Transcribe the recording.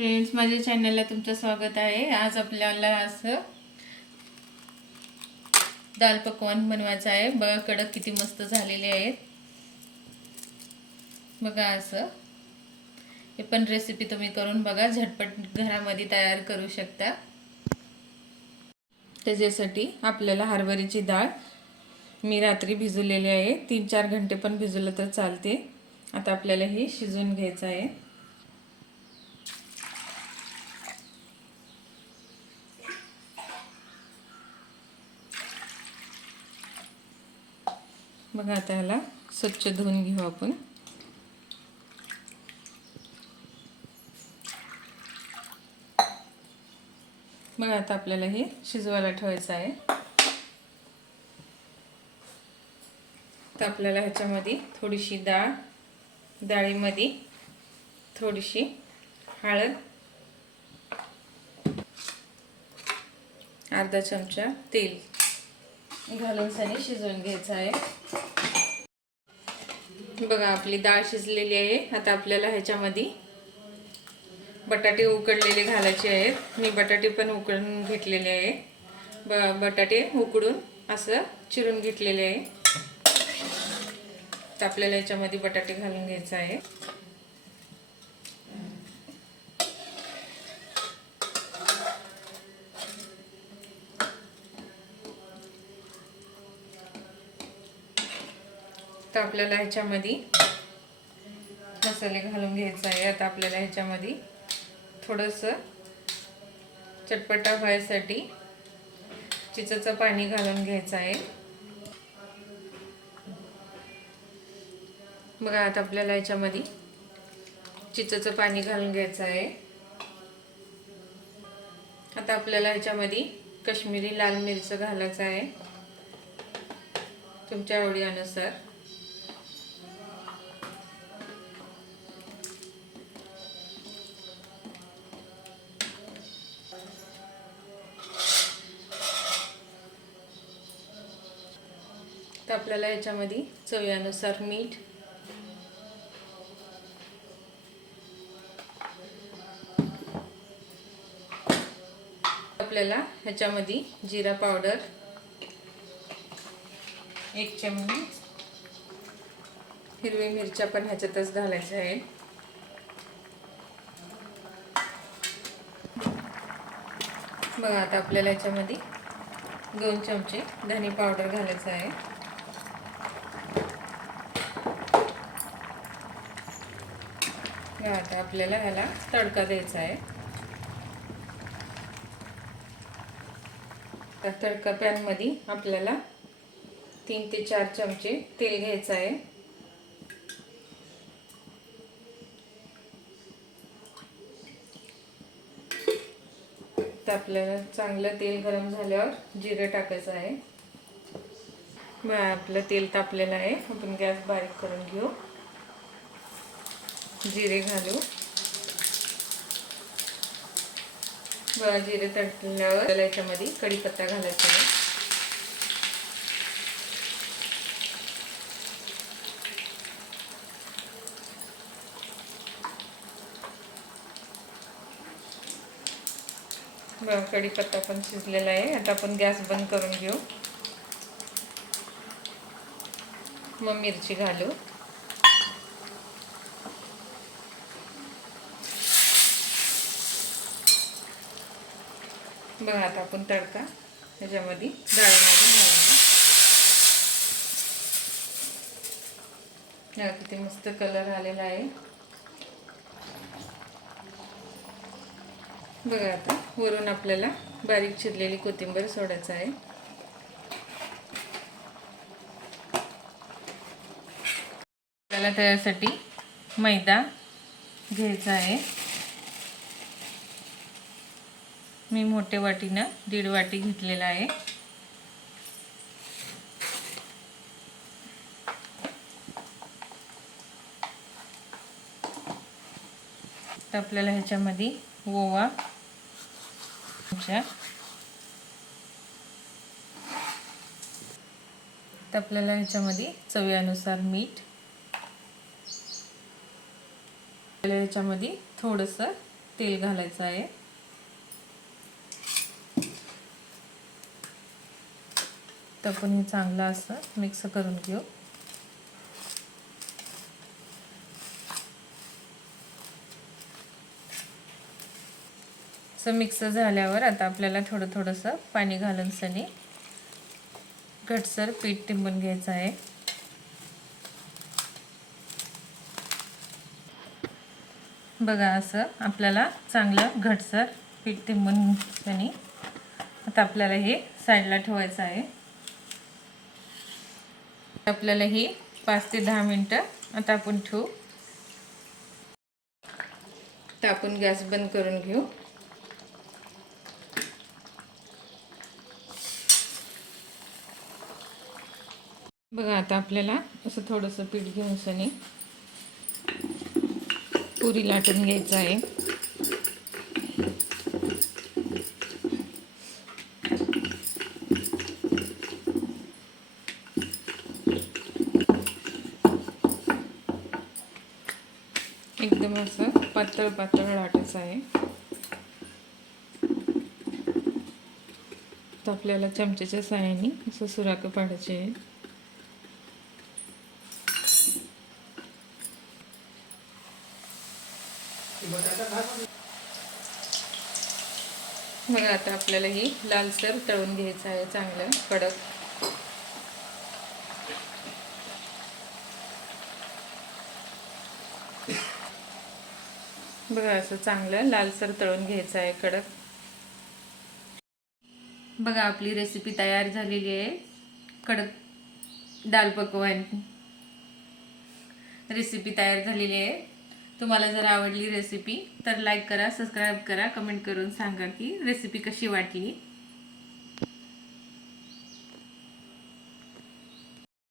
Friends, माझ्या चॅनलला तुमचं स्वागत आहे। आज आपल्याला असं दाल पकवान बनवायचं आहे। बघा कडक किती मस्त झालेले आहेत। बघा असं हे पण रेसिपी तुम्ही करून बघा, झटपट घरामध्ये तयार करू शकता। त्याच्यासाठी आपल्याला हरभऱ्याची डाळ मी रात्री भिजवलेली आहे, 3-4 घंटे पण भिजवलं तर चालते। आता आपल्याला हे शिजवून घ्यायचं आहे। बघा आता ह्याला स्वच्छ धुवून घेऊ आपण। बघा आता आपल्याला हे शिजवायला ठेवायचं आहे। तर आपल्याला ह्याच्यामध्ये थोडीशी डाळीमध्ये थोडीशी हळद, अर्धा चमचा तेल घालून सारी शिजवून घ्यायचं आहे। बघा आपली डाळ शिजलेली आहे। आता आपल्याला ह्याच्यामध्ये बटाटे उकडलेले घालायचे आहेत। मी बटाटे पण उकडून घेतलेले आहे। बटाटे उकडून असं चिरून घेतलेले आहे। तर आपल्याला ह्याच्यामध्ये बटाटे घालून घ्यायचं आहे। तर आपल्याला ह्याच्यामध्ये मसाले घालून घ्यायचा आहे। आता आपल्याला ह्याच्यामध्ये थोडंसं चटपटा व्हायसाठी चिंचेचं पाणी घालून घ्यायचं आहे। बघा आता आपल्याला ह्याच्यामध्ये चिंचेचं पाणी घालून घ्यायचं आहे। आता आपल्याला ह्याच्यामध्ये काश्मीरी लाल मिरच घालायचं आहे, तुमच्या आवडीनुसार। तर आपल्याला ह्याच्यामध्ये चवीनुसार मीठ, आपल्याला ह्याच्यामध्ये जिरा पावडर 1 चमचा, हिरवी मिरच्या पण ह्याच्यातच घालायच्या आहे। बघा आता आपल्याला ह्याच्यामध्ये 2 चमचे धने पावडर घालायचं आहे। आता आपल्याला ह्याला तडका द्यायचा आहे। तर तडका पॅन मध्ये आपल्याला 3 ते 4 चमचे तेल घ्यायचं आहे। तर आपल्याला चांगलं तेल गरम झाल्यावर जिरे टाकायचं आहे। मग आपलं तेल तापलेलं आहे, आपण गॅस बारीक करून घेऊ। जिरे घालू। बघा जिरे तडल्यावर याच्यामध्ये कढीपत्ता घालायचा आहे। बघा कढीपत्ता पण शिजलेला आहे। आता आपण गॅस बंद करून घेऊ। मग मिरची घालू। बघा आता आपण तडका ह्याच्यामध्ये डाळीमध्ये घालू। किती मस्त कलर आलेला आहे। बघा आता वरून आपल्याला बारीक चिरलेली कोथिंबीर सोडायचं आहे। आपल्याला त्यासाठी मैदा घ्यायचा आहे। मी मोठ्या वाटीनं 1.5 वाटी घेतलेला आहे। तर आपल्याला ह्याच्यामध्ये ओवा, तर आपल्याला ह्याच्यामध्ये चवीनुसार मीठ, ह्याच्यामध्ये थोडंसं तेल घालायचं आहे. तर आपण हे चांगलं असं मिक्स करून घेऊ. असं मिक्स झाल्यावर आता आपल्याला थोडंसं पाणी घालून सनी घटसर पीठ टिंबून घ्यायचं आहे. बघा असं आपल्याला चांगलं घटसर पीठ टिंबून सनी आता आपल्याला हे साईडला ठेवायचं आहे. आपल्याला ही 5 ते 10 मिनिटं आता आपण ठेवू. तर आपण गॅस बंद करून घेऊ. बघा आता आपल्याला असं थोडंसं पीठ घेऊन सनी पुरी लाटून घ्यायचं आहे. एकदम असं पातळ लाटायचं आहे. तर आपल्याला चमच्याच्या साहाय्याने असं सुराख पाडायचे आहे. मग आता आपल्याला ही लालसर तळून घ्यायचं आहे चांगलं कडक. बघा असं चांगलं लालसर तळून घ्यायचं आहे कडक. बघा आपली रेसिपी तयार झालेली आहे. कडक दाल पकवान रेसिपी तयार झालेली आहे. तुम्हाला जर आवडली रेसिपी तर लाईक करा, सबस्क्राईब करा, कमेंट करून सांगा की रेसिपी कशी वाटली.